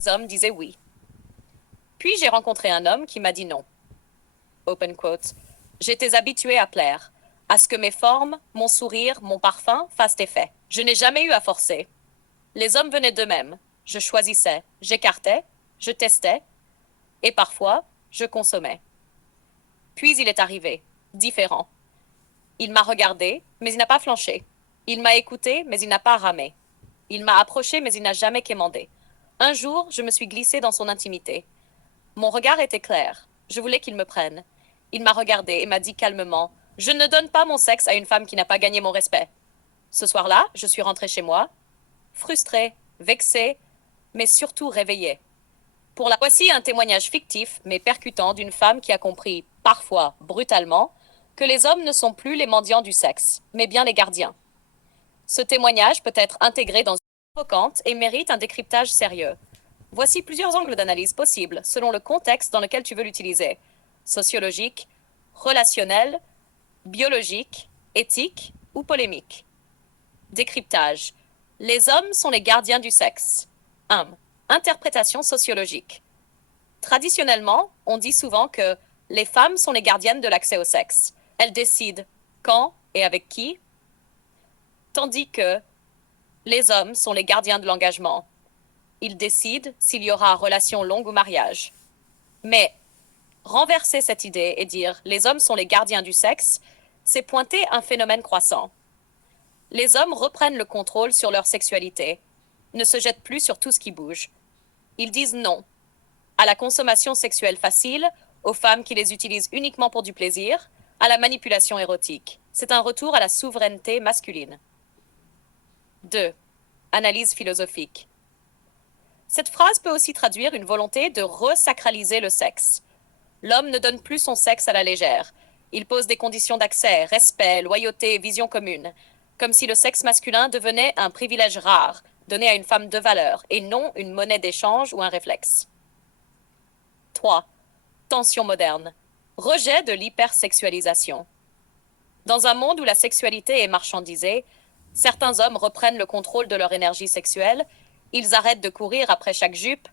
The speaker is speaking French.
Les hommes disaient oui. Puis j'ai rencontré un homme qui m'a dit non. Open quote. J'étais habituée à plaire, à ce que mes formes, mon sourire, mon parfum fassent effet. Je n'ai jamais eu à forcer. Les hommes venaient d'eux-mêmes. Je choisissais, j'écartais, je testais, et parfois, je consommais. Puis il est arrivé, différent. Il m'a regardé, mais il n'a pas flanché. Il m'a écouté, mais il n'a pas ramé. Il m'a approché, mais il n'a jamais quémandé. Un jour, je me suis glissée dans son intimité. Mon regard était clair. Je voulais qu'il me prenne. Il m'a regardé et m'a dit calmement: Je ne donne pas mon sexe à une femme qui n'a pas gagné mon respect. Ce soir-là, je suis rentrée chez moi, frustrée, vexée, mais surtout réveillée. Voici un témoignage fictif, mais percutant, d'une femme qui a compris, parfois brutalement, que les hommes ne sont plus les mendiants du sexe, mais bien les gardiens. Ce témoignage peut être intégré dans une provocante et mérite un décryptage sérieux. Voici plusieurs angles d'analyse possibles, selon le contexte dans lequel tu veux l'utiliser: sociologique, relationnel, biologique, éthique ou polémique. Décryptage. Les hommes sont les gardiens du sexe. 1. Interprétation sociologique. Traditionnellement, on dit souvent que les femmes sont les gardiennes de l'accès au sexe. Elles décident quand et avec qui, tandis que les hommes sont les gardiens de l'engagement. Ils décident s'il y aura relation longue ou mariage. Mais renverser cette idée et dire les hommes sont les gardiens du sexe, c'est pointer un phénomène croissant. Les hommes reprennent le contrôle sur leur sexualité, ne se jettent plus sur tout ce qui bouge. Ils disent non à la consommation sexuelle facile, aux femmes qui les utilisent uniquement pour du plaisir, à la manipulation érotique. C'est un retour à la souveraineté masculine. 2. Analyse philosophique. Cette phrase peut aussi traduire une volonté de resacraliser le sexe. L'homme ne donne plus son sexe à la légère. Il pose des conditions d'accès, respect, loyauté, vision commune, comme si le sexe masculin devenait un privilège rare, donné à une femme de valeur, et non une monnaie d'échange ou un réflexe. 3. Tension moderne. Rejet de l'hypersexualisation. Dans un monde où la sexualité est marchandisée, certains hommes reprennent le contrôle de leur énergie sexuelle, ils arrêtent de courir après chaque jupe,